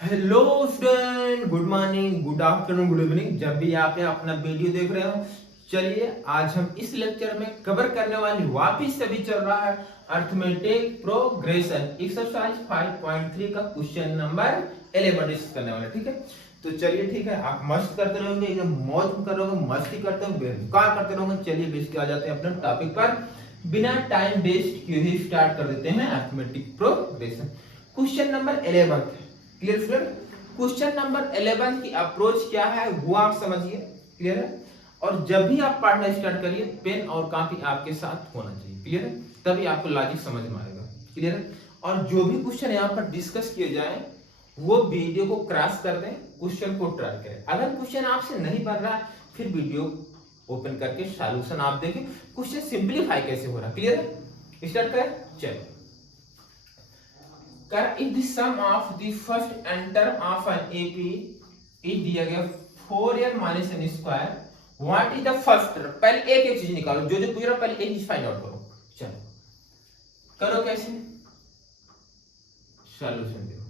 Hello student, good morning, good afternoon, good evening. जब भी आप अपना वीडियो देख रहे हो, चलिए आज हम इस लेक्चर में कवर करने वाली वापिस से भी चल रहा है अर्थमेटिक प्रोग्रेशन एक्सरसाइज 5.3 का क्वेश्चन नंबर 11 डिस्कस करने वाले। ठीक है, तो चलिए ठीक है, आप मस्त करते रहोगे, एकदम मौज कर रहोगे, मस्ती करते हो, बेकार करते रहोगे। चलिए बेसिक आ जाते हैं अपने टॉपिक पर। बिना टाइम वेस्ट किए ही स्टार्ट कर देते हैं arithmetic progression. Question number 11। Clear student? Question number 11 की अप्रोच क्या है वो आप समझिए। क्लियर है? और जब भी आप पढ़ना स्टार्ट करिए, पेन और कॉपी आपके साथ होना चाहिए। क्लियर है? तभी आपको लॉजिक समझ में आएगा। क्लियर है? और जो भी क्वेश्चन यहाँ पर डिस्कस किए जाए वो वीडियो को क्रॉस कर दें, क्वेश्चन को ट्राई करें। अगर क्वेश्चन आपसे नहीं बन रहा फिर वीडियो ओपन करके सॉल्यूशन आप देखें, क्वेश्चन सिंपलीफाई कैसे हो रहा है। क्लियर है? स्टार्ट करें, चलो। if the sum of the first n term of an AP is दिया गया 4n minus n square, what is the first term? पहले एक एक चीज निकालो, जो जो पूछ रहा पहले एक चीज फाइंड आउट करो। चलो करो, कैसे सॉल्यूशन देखो।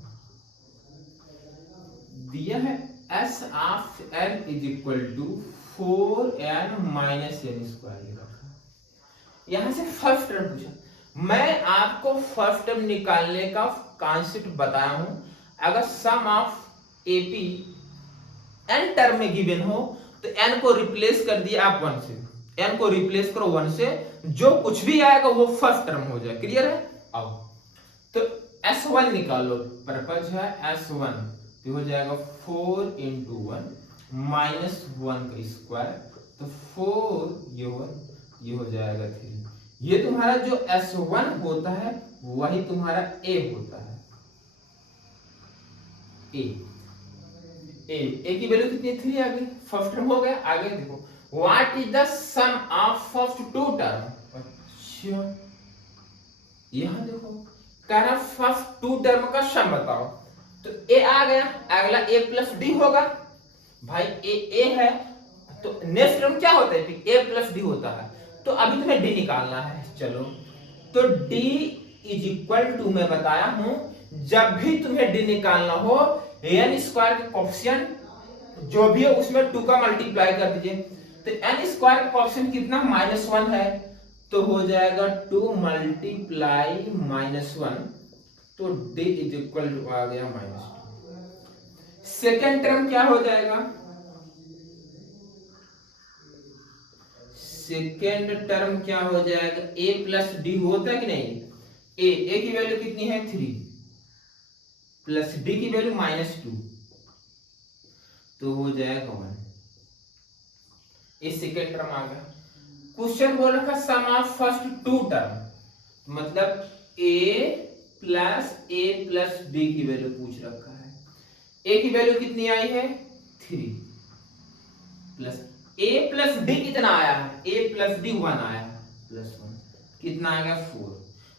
दिया है s of n is equal to 4n minus n square। यहां से फर्स्ट टर्म पूछा, मैं आपको फर्स्ट टर्म निकालने का कॉन्सेप्ट बताया हूं। अगर सम ऑफ एपी एन टर्म में गिवन हो तो एन को रिप्लेस कर दिया आप 1 से, एन को रिप्लेस करो 1 से, जो कुछ भी आएगा वो फर्स्ट टर्म हो जाए। क्लियर है? आओ तो S1 निकालो, पर्पज है S1 तो हो जाएगा 4 इंटू 1 माइनस 1 का स्क्वायर, तो 4 ये हो जाएगा 3। ये तुम्हारा जो S1 होता है वही तुम्हारा A होता है। ए की वैल्यू कितनी? 3 आ गई, फर्स्ट टर्म हो गया। आगे देखो, what is the sum of first two term. अच्छा, यहां देखो कह रहा फर्स्ट टू टर्म का सम बताओ, तो ए आ गया, अगला ए प्लस डी होगा। भाई ए है तो नेक्स्ट टर्म क्या होता है? ए प्लस डी होता है। तो अभी तुम्हें डी निकालना है। चलो, तो डी इज इक्वल टू, मैं बताया हूं जब भी तुम्हें डी निकालना हो एन स्क्वायर का कोफिशिएंट जो भी है उसमें 2 का मल्टीप्लाई कर दीजिए। तो एन स्क्वायर का कोफिशिएंट कितना? -1 है, तो हो जाएगा 2 मल्टीप्लाई -1, तो डी इज इक्वल टू आ गया -2। सेकेंड टर्म क्या हो जाएगा? सेकेंड टर्म क्या हो जाएगा? ए प्लस डी होता है कि नहीं? ए की वैल्यू कितनी है? 3 प्लस डी की वैल्यू -2, तो हो जाएगा 1। ये सेकेंड टर्म आ गया। क्वेश्चन बोल रखा सम ऑफ फर्स्ट टू टर्म, मतलब ए प्लस डी की वैल्यू पूछ रखा है। ए की वैल्यू कितनी आई है? 3 प्लस ए प्लस डी कितना आया है? ए प्लस डी 1 आया है, +1 कितना आ गया? 4।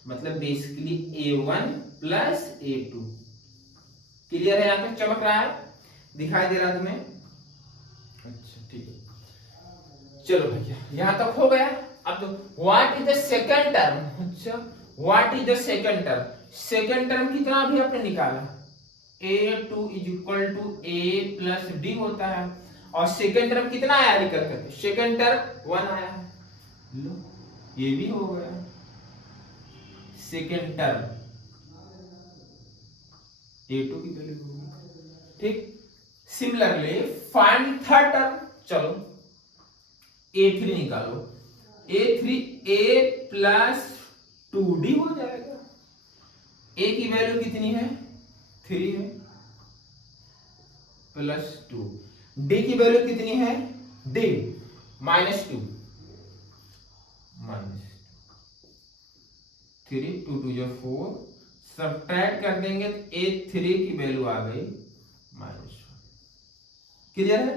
मतलब basically A1 plus A2। Clear है? यहाँ पे चमक रहा है, दिखाई दे रहा है तुम्हें? अच्छा ठीक है, चलो भैया यहां तक हो गया। अब तो what is the second term. अच्छा, what is the second term? Second term कितना अभी आपने निकाला? A2 is equal to A plus D होता है, और सेकंड टर्म कितना आया निकल करके? सेकंड टर्म 1 आया है। लो ये भी हो गया सेकंड टर्म, A2 की वैल्यू होगी। ठीक, सिमिलरली फाइंड थर्ड टर्म। चलो A3 निकालो, A3 A प्लस 2D हो जाएगा। A की वैल्यू कितनी है? 3 है, +2। D की वैल्यू कितनी है? D -2, -3, 2 2 जो 4, सब्ट्रैक्ट कर देंगे तो A3 की वैल्यू आ गई -1। क्लियर है?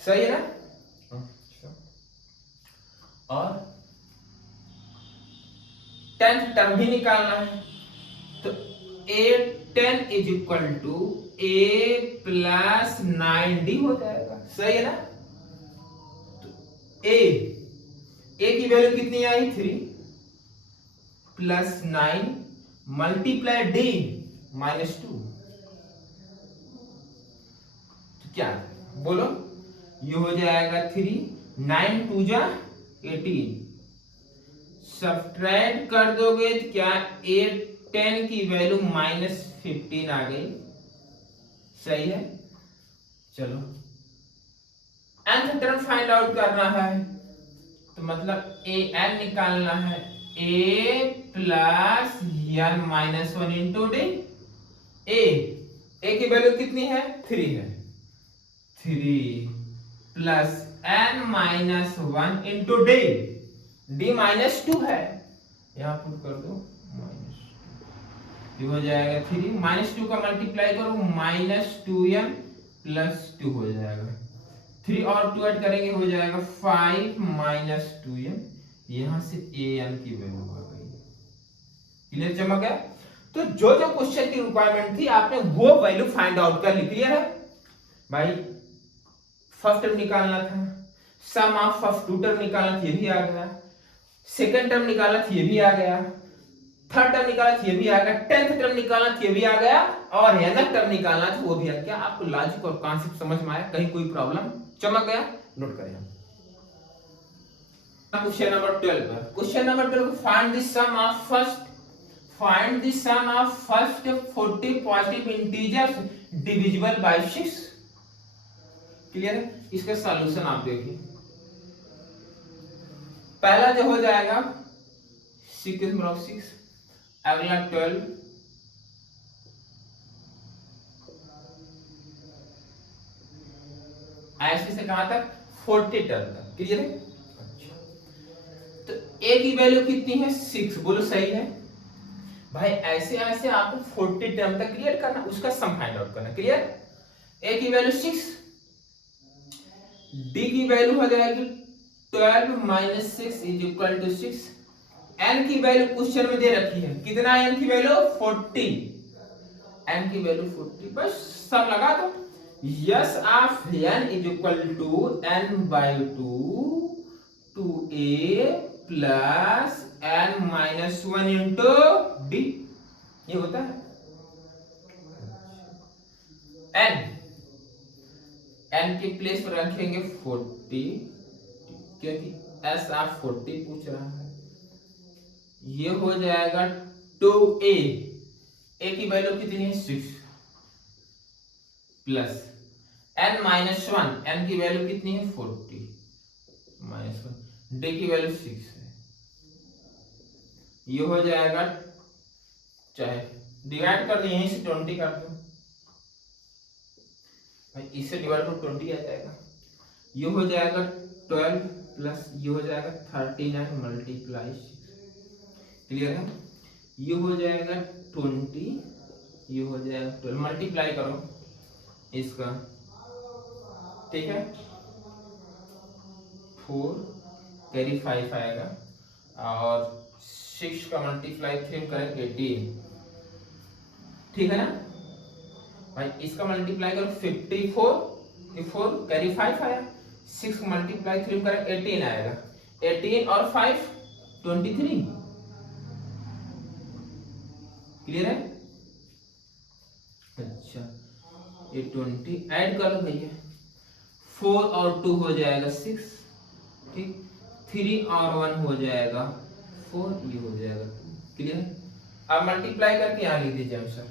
सही है ना? और 10th टर्म भी निकालना है, तो A10 is equal to A plus 9D हो जाएगा। सही है ना? तो A की वैल्यू कितनी आई? 3 प्लस 9 मल्टीप्लाई D -2, क्या बोलो, ये हो जाएगा 3, 9 2 जा 18, सब्ट्रैक्ट कर दोगे तो क्या 8 10 की वैल्यू -15 आ गई, सही है। चलो nth टर्म फाइंड आउट करना है, तो मतलब ए एन निकालना है, a plus n minus 1 into D. A की वैल्यू कितनी है, 3 है, 3 plus n minus 1 into D, D -2 है, यहां पुट कर दो -2, ये हो जाएगा 3 -2 का मल्टीप्लाई करो -2n प्लस 2 हो जाएगा, 3 और 2 ऐड करेंगे हो जाएगा 5 माइनस 2n, यहां से an की वैल्यू आ गई, क्लियर चमक है। तो जो जो क्वेश्चन की रिक्वायरमेंट थी आपने वो वैल्यू फाइंड आउट कर ली, क्लियर है भाई। फर्स्ट टर्म निकालना था, सम ऑफ फर्स्ट टू टर्म निकालना था, ये भी आ गया, सेकंड टर्म निकालना था, ये भी आ गया, थर्ड टर्म निकालना था, ये भी आ गया, 10th टर्म निकालना था, ये भी आ गया, और nth टर्म निकालना था, वो भी आ गया। क्या आपको लॉजिक और कॉन्सेप्ट समझ में आया, कहीं कोई प्रॉब्लम, चमक गया, नोट करें। Question number 12, question number 12, find the sum of first, find the sum of first 40 positive integers divisible by 6, clear है। इसका सॉल्यूशन आप देखिए, पहला जो हो जाएगा 6, अगला 12, ऐसे से कहां तक 40 टर्म तक, क्लियर है। तो ए की वैल्यू कितनी है 6, बोलो सही है भाई। ऐसे ऐसे आपको 40 टर्म तक क्लियर करना, उसका सम फाइंड आउट करना, क्लियर। ए की वैल्यू 6, डी की वैल्यू हो जाएगी 12 minus 6 is equal to 6, N की वैल्यू क्वेश्चन में दे रखी है, कितना एन की वैल्यू 40, एन की वैल्यू 40, बस सब लगा दो। S of n is equal to n by 2 two a plus n minus 1 into D, ये होता है n के प्लेस पर रखेंगे 40, क्योंकि s ऑफ 40 पूछ रहा है, ये हो जाएगा 2a, a की वैल्यू कितनी है 6, प्लस n माइनस 1, n की वैल्यू कितनी है 40 माइनस 1, d की वैल्यू 6 है, ये हो जाएगा, चाहे डिवाइड कर दो, यहीं से 20 कर दो भाई, इससे डिवाइड करो 20 आ जाएगा, ये हो जाएगा 12 प्लस ये हो जाएगा 39 मल्टीप्लाई 6, क्लियर है। ये हो जाएगा 20, ये हो जाएगा 12, मल्टीप्लाई करो इसका, ठीक है, 4 कैरी 5 आएगा, और 6 का मल्टीप्लाई 3 करें 18, ठीक है ना भाई। इसका मल्टीप्लाई करो 54 कैरी 5 आया, 6 मल्टीप्लाई 3 करें 18 आएगा, 18 और 5 23, क्लियर है। अच्छा ये 20 ऐड कर लो भैया, 4 और 2 हो जाएगा 6, ठीक, 3 और 1 हो जाएगा 4, ये हो जाएगा 2, क्लियर। अब मल्टीप्लाई करके यहाँ लिख दीजिए answer,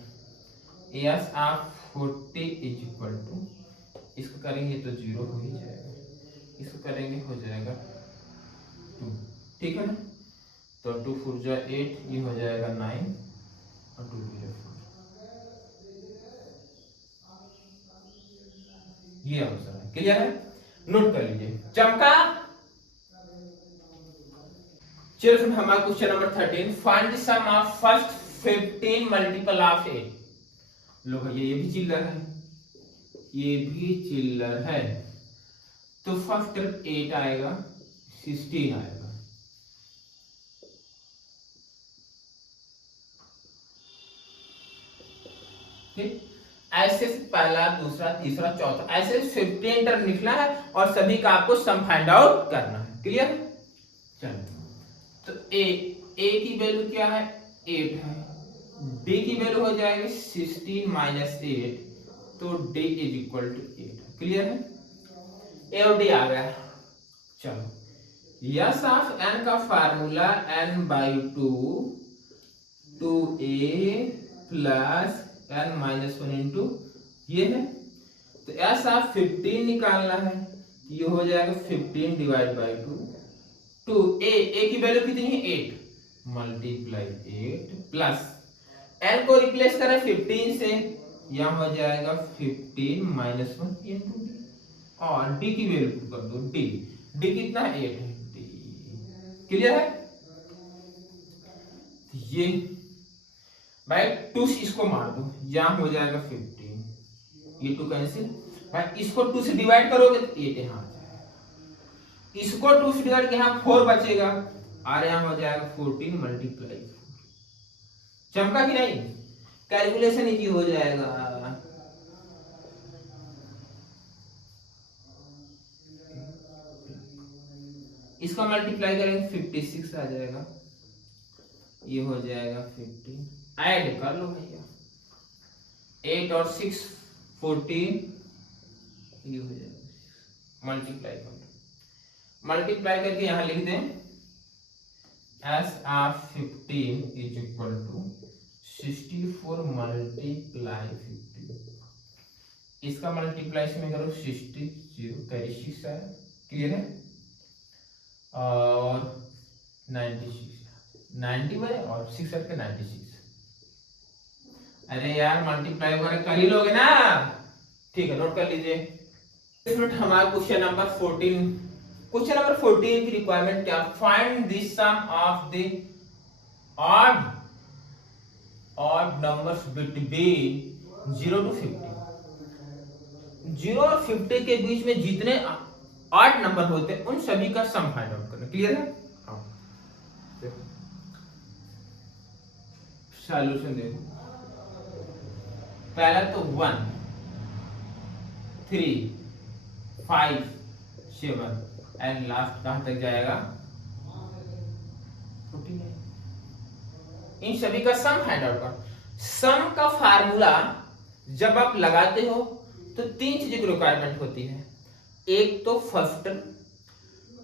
S of 40 is equal to, इसको करेंगे तो 0 हो ही जाएगा, इसको करेंगे हो जाएगा 2, ठीक है ना। तो 2 4 जा 8, ये हो जाएगा 9 और 2 4, ये आंसर है, क्लियर है, नोट कर लीजिए, चमका। चलो फिर हमारा question number 13, find the sum of first 15 multiple of 8, लो भैया ये भी चिल्लर है, ये भी चिल्लर है, तो फर्स्ट टर्म 8 आएगा, 16 आएगा, ठीक। ऐसे पहला दूसरा तीसरा चौथा ऐसे 15 टर्म लिखना है और सभी का आपको सम फाइंड आउट करना है, क्लियर। चलो तो ए की वैल्यू क्या है 8 है, डी की वैल्यू हो जाएगी 16 माइनस 8, तो d is equal to 8। Clear है? ए और डी आ गया। चलो यस ऑफ n का formula n/2 plus n-1 into ये है। तो एस ऑफ 15 निकालना है, ये हो जाएगा 15 डिवाइड बाई 2 ए की वैल्यू कितनी है 8 मल्टीप्लाई 8 प्लस एल को रिप्लेस करें 15 से, यहाँ हो जाएगा 15-1 इंटू डी, और डी की वैल्यू कर दो डी कितना है 8 है डी। क्लियर है? ये भाई 2 से इसको मार दो, यहाँ हो जाएगा 15, ये 2 कैंसिल भाई, इसको 2 से डिवाइड करोगे तो 8 यहाँ आ जाएगा, इसको 2 से डिवाइड यहाँ 4 बचेगा और यहाँ हो जाएगा 14 मल्टीप्लाई 4। चमका कि नहीं? कैलकुलेशन इजी हो जाएगा। इसका मल्टीप्लाई करेंगे 56 आ जाएगा, ये हो जाएगा 15। ऐड कर लो भैया, 8 और 6 14, ये हो जाएगा मल्टीप्लाई करके यहाँ लिख दें S of 15 is equal to 64 multiply 15। इसका मल्टीप्लाई में करो 60 कैरी 6 है। क्लियर है? और 96 90 में और 6 के 96। अरे यार मल्टीप्लाई वगैरह कर ही लोगे ना? ठीक है, नोट कर लीजिए। हमारा क्वेश्चन नंबर 14 की रिक्वायरमेंट क्या? Find the sum of the odd numbers between 0 to 50। 0 और 50 के बीच में जितने ऑड नंबर होते हैं उन सभी का सम फाइंड आउट करना। क्लियर है? हाँ, सॉल्यूशन देखो। पहला तो 1 3 5 7 एंड लास्ट कहां तक जाएगा 49। इन सभी का सम फाइंड आउट कर। सम का फार्मूला जब आप लगाते हो तो 3 चीजों की रिक्वायरमेंट होती है। एक तो फर्स्ट टर्म,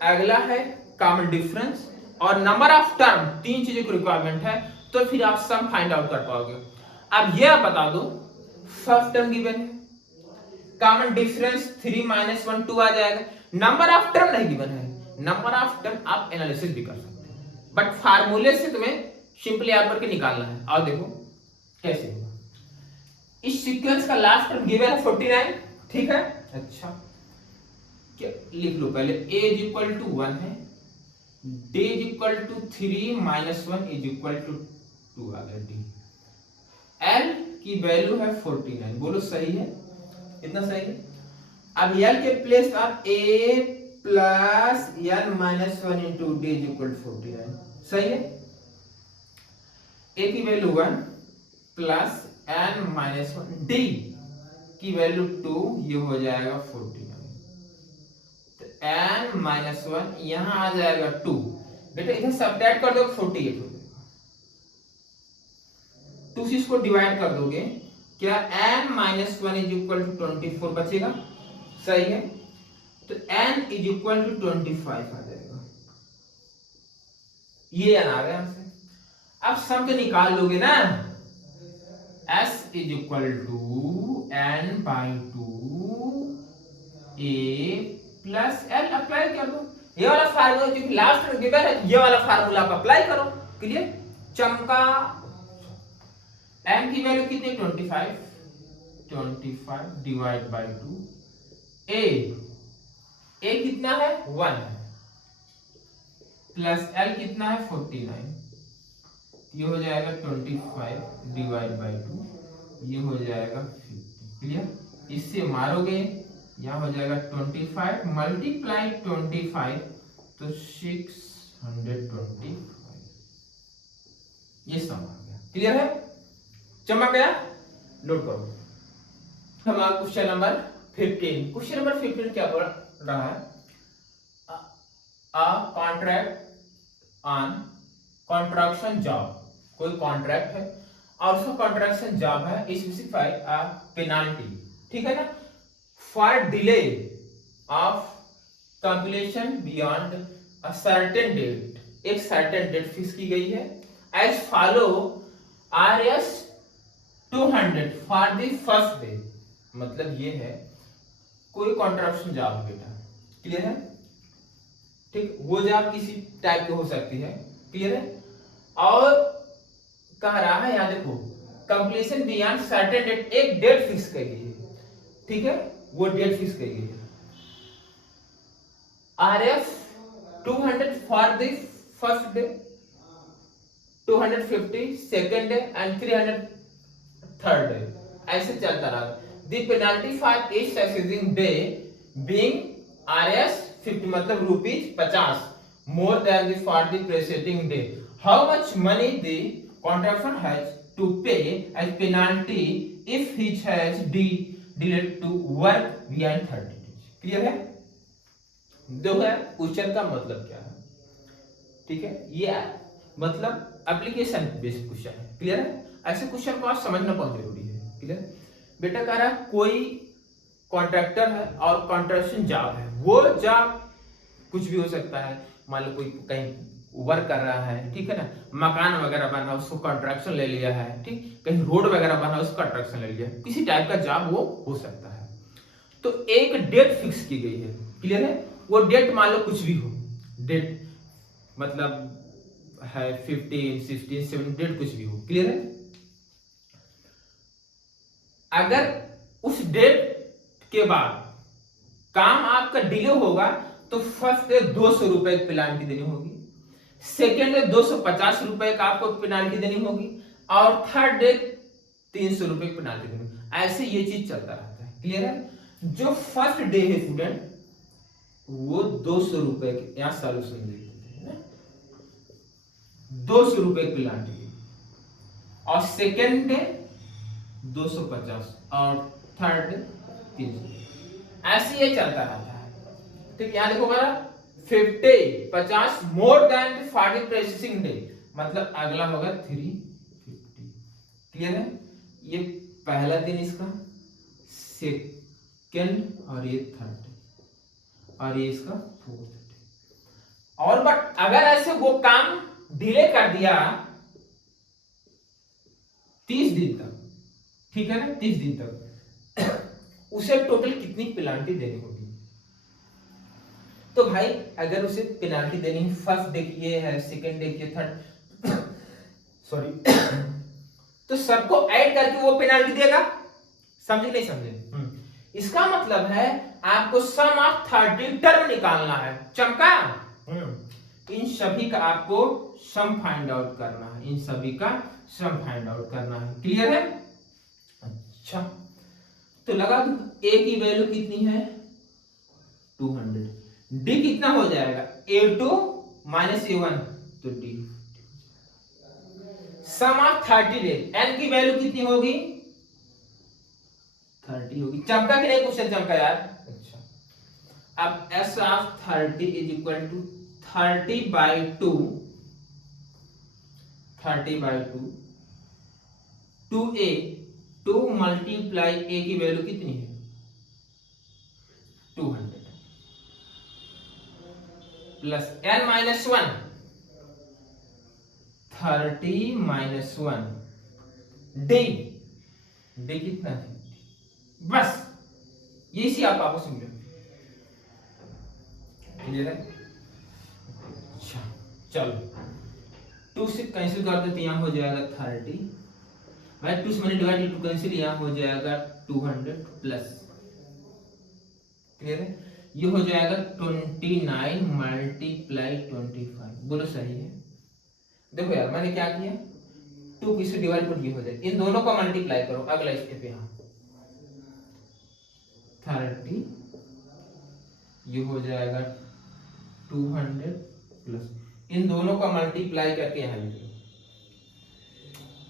अगला है कॉमन डिफरेंस और नंबर ऑफ टर्म। 3 चीजों की रिक्वायरमेंट है, तो फिर आप सम फाइंड आउट कर पाओगे। अब यह बता दो फर्स्ट टर्म गिवन है, कॉमन डिफरेंस 3 - 1 2 आ जाएगा। नंबर ऑफ टर्म नहीं गिवन है, नंबर ऑफ टर्म आप एनालिसिस भी कर सकते हैं, बट फार्मूले से तुम्हें सिंपली याद करके निकालना है। और देखो कैसे होगा। इस सीक्वेंस का लास्ट टर्म गिवन है 49। ठीक है? अच्छा क्या लिख लो पहले, a इज इक्वल टू 1 है, d is equal to 3 - 1 is equal to 2 आ गया d। l की वैल्यू है 49। बोलो सही है? इतना सही है? अब l के प्लेस आप a plus n-1 into d is equal to 49। सही है? a की वैल्यू 1 प्लस n-1 d की वैल्यू 2, ये हो जाएगा 49। तो n-1 यहां आ जाएगा 2। बेटा इधर सब्ट्रैक्ट कर दो 48 हो जाएगा। 2 से इसको डिवाइड कर दोगे, क्या n-1 इज इक्वल टू 24 बचेगा। सही है? तो n इज इक्वल टू 25 आ जाएगा। ये n आ गया आंसर। अब सम तो निकाल लोगे ना, s is equal to n/2 a plus l। Apply कर दो ये वाला फार्मूला, क्योंकि लास्ट में गिवन है, ये वाला फार्मूला आप अप्लाई करो। क्लियर? चमका। n की वैल्यू कितनी? 25 डिवाइड बाय 2। a कितना है 1 है, प्लस l कितना है 49, ये हो जाएगा 25 डिवाइड बाय 2, ये हो जाएगा 50। क्लियर? इससे मारोगे यहाँ हो जाएगा 25 मल्टीप्लाई 25, तो 625। ये सम आ गया। क्लियर है? चमक गया? नोट करो। हमारा क्वेश्चन नंबर 15। क्वेश्चन नंबर 15 क्या बोल रहा है? A contract on contraction job. कोई कॉन्ट्रैक्ट है और उसका कॉन्ट्रैक्शन जॉब है, स्पेसिफाई अ पेनाल्टी। ठीक है ना। For delay of completion beyond a certain date, एक सर्टेन डेट फिक्स की गई है। As follow RS 200 for the first day, मतलब ये है कोई कॉन्ट्रैक्शन जॉब बेटा, क्लियर है, ठीक, वो जॉब किसी टाइप की हो सकती है, क्लियर है। और कह रहा है यहाँ देखो कंप्लीशन बियॉन्ड सर्टेन डेट, एक डेट फिक्स की गई है, ठीक है, वो डेट फिक्स की गई है। RF 200 for the first day, 250 second day and 300 third day, ऐसे चलता रहा। The penalty for each succeeding day being RS 50, मतलब ₹50 more than the for the preceding day. How much money the contractor has to pay as penalty if he has delayed to work beyond 30 days? Clear है। देखो यार question का मतलब क्या है, ठीक है, ये मतलब एप्लीकेशन बेस्ड क्वेश्चन है, क्लियर है। ऐसे क्वेश्चन को आप समझना बहुत जरूरी है, क्लियर। बेटा कह रहा है कोई कॉन्ट्रैक्टर है और कॉन्ट्रैक्शन जॉब है, वो जॉब कुछ भी हो सकता है, मान लो कोई कहीं वर्क कर रहा है, ठीक है ना, मकान वगैरह बना उसको कॉन्ट्रैक्शन ले लिया है, ठीक, कहीं रोड वगैरह बना उसको कॉन्ट्रैक्शन ले लिया, किसी टाइप का जॉब वो हो सकता है। तो एक डेट फिक्स की गई है, क्लियर है, वो डेट मान लो कुछ भी हो, डेट मतलब है 15, 16, 17 डेट कुछ भी हो, क्लियर है। अगर उस डेट के बाद काम आपका डिले होगा तो फर्स्ट डे 200 रुपए की पेनाल्टी देनी होगी, सेकेंड डे 250 रुपए का आपको पेनाल्टी देनी होगी, और थर्ड डे 300 रुपए की पेनाल्टी देनी होगी। ऐसे ये चीज चलता रहता है, क्लियर है। जो फर्स्ट डे है स्टूडेंट वो 200 रुपए के, यहां सॉल्यूशन देते हैं 200 रुपए की पेनाल्टी, और सेकेंड डे 250 और थर्ड डे 300, ऐसे ये चलता रहता है। ठीक, यहां देखो 50 मोर देन 40 प्रोसेसिंग डे, मतलब अगला होगा 350, क्लियर है। ये पहला दिन इसका, सेकेंड और ये थर्ड और ये इसका फोर्थ। और बट अगर ऐसे वो काम डिले कर दिया 30 दिन तक, ठीक है ना, 30 दिन तक उसे टोटल कितनी पेनाल्टी देनी होगी। तो भाई अगर उसे पेनाल्टी देनी है, फर्स्ट डे की ये है, सेकेंड डे की, थर्ड सॉरी तो सबको ऐड करके वो पेनाल्टी देगा, समझे नहीं समझे। इसका मतलब है आपको सम ऑफ 30 टर्म निकालना है, चमका। इन सभी का आपको सम फाइंड आउट करना है, इन सभी का सम फाइंड आउट करना है, क्लियर है। अच्छा तो लगा दो, ए की वैल्यू कितनी है 200, डी कितना हो जाएगा A2 माइनस A1, तो D sum of 30 day, N की वैल्यू कितनी होगी 30 होगी, चमका कि नहीं क्वेश्चन चमका यार। अच्छा अब S of 30 is equal to 30/2 2a, 2 multiply a की वैल्यू कितनी है 200 plus n minus 1 30 minus 1 D कितना है, बस ये सी आप आपको समझो, क्लियर है। अच्छा चलो 2 से कैंसिल कर देते, यहाँ हो जाएगा 30 भाई, 2 से मैंने डिवाइड टू कैंसिल, यहाँ हो जाएगा 200 प्लस, क्लियर है। ये हो जाएगा 29 मल्टीप्लाई 25, बोलो सही है। देखो यार मैंने क्या किया, 2 किससे डिवाइड कर, ये हो जाए, इन दोनों का मल्टीप्लाई करो, अगला स्टेप यहाँ 30, ये हो जाएगा 200 प्लस, इन दोनों का मल्टीप्लाई करके यहाँ लिखो,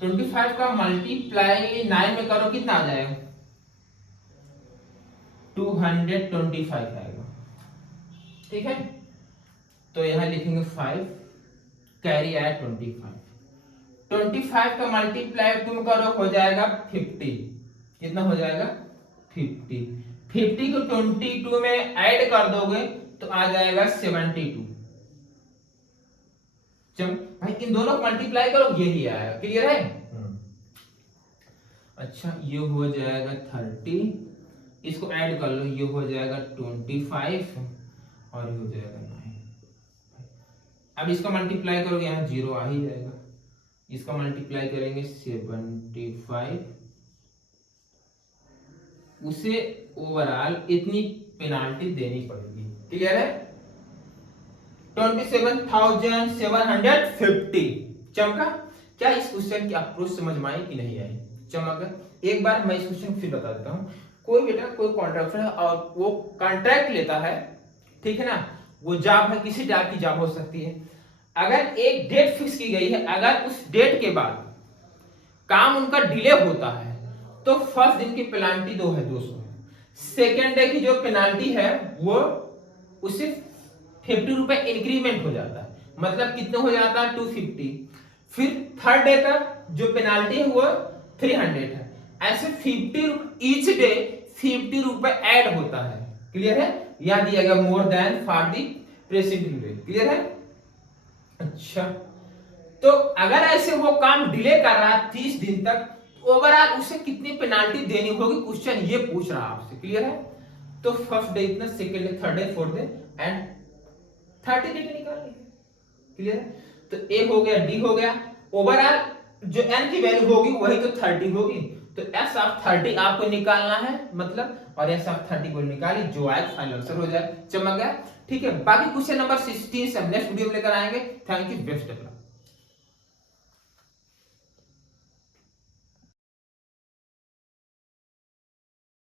25 का मल्टीप्लाई 9 में करो, कितना आ जाएगा 225 आएगा, ठीक है। तो यहां लिखेंगे 5, कैरी आया 25 का मल्टीप्लाई तुम करो हो जाएगा 50, कितना हो जाएगा 50 50 को 22 में ऐड कर दोगे तो आ जाएगा 72। चल भाई इन दोनों को मल्टीप्लाई करो यही आएगा। क्लियर है? अच्छा ये हो जाएगा 30, इसको ऐड कर लो, ये हो जाएगा 25 और ये हो जाएगा 9। अब इसका मल्टीप्लाई करोगे यहाँ 0 आ ही जाएगा, इसका मल्टीप्लाई करेंगे 75, उसे ओवरऑल इतनी पेनाल्टी देनी पड़ेगी। क्लियर है? 27,750 चमका। क्या इस क्वेश्चन की अप्रोच समझ में आई कि नहीं आई? चमका। एक बार मैं इस क्वेश्चन फिर बता देता हूँ। कोई बेटा कोई कॉन्ट्रैक्टर है और वो कॉन्ट्रैक्ट लेता है, ठीक है ना, वो जॉब है, किसी टाइप की जॉब हो सकती है। अगर एक डेट फिक्स की गई है, अगर उस डेट के बाद काम उनका डिले होता है तो फर्स्ट दिन की पेनाल्टी 200 है। सेकेंड डे की जो पेनाल्टी है वो उससे 50 रुपए इंक्रीमेंट हो जाता है, मतलब कितने हो जाता है 250। फिर थर्ड डे का जो पेनाल्टी है वो 300 है। ऐसे 50 ईच डे 50 रुपए ऐड होता है। क्लियर है? यहां दिया गया more than for the president day. Clear है? अच्छा तो अगर ऐसे वो काम डिले कर रहा है 30 दिन तक, ओवरऑल उसे कितनी पेनाल्टी देनी होगी, क्वेश्चन ये पूछ रहा है आपसे। क्लियर है? तो फर्स्ट डे इतना, second day, third day, fourth day and 30 day का निकाल लीजिए। क्लियर है? तो ए हो गया, डी हो गया, ओवरऑल जो एन की वैल्यू होगी वही तो 30 होगी, तो एस ऑफ 30 आपको निकालना है, मतलब, और एस ऑफ 30 को निकाली, जो आए फाइनल आंसर हो जाए। चमक गया? ठीक है, बाकी क्वेश्चन नंबर 16 से हम नेक्स्ट वीडियो में लेकर आएंगे। Thank you, best of luck.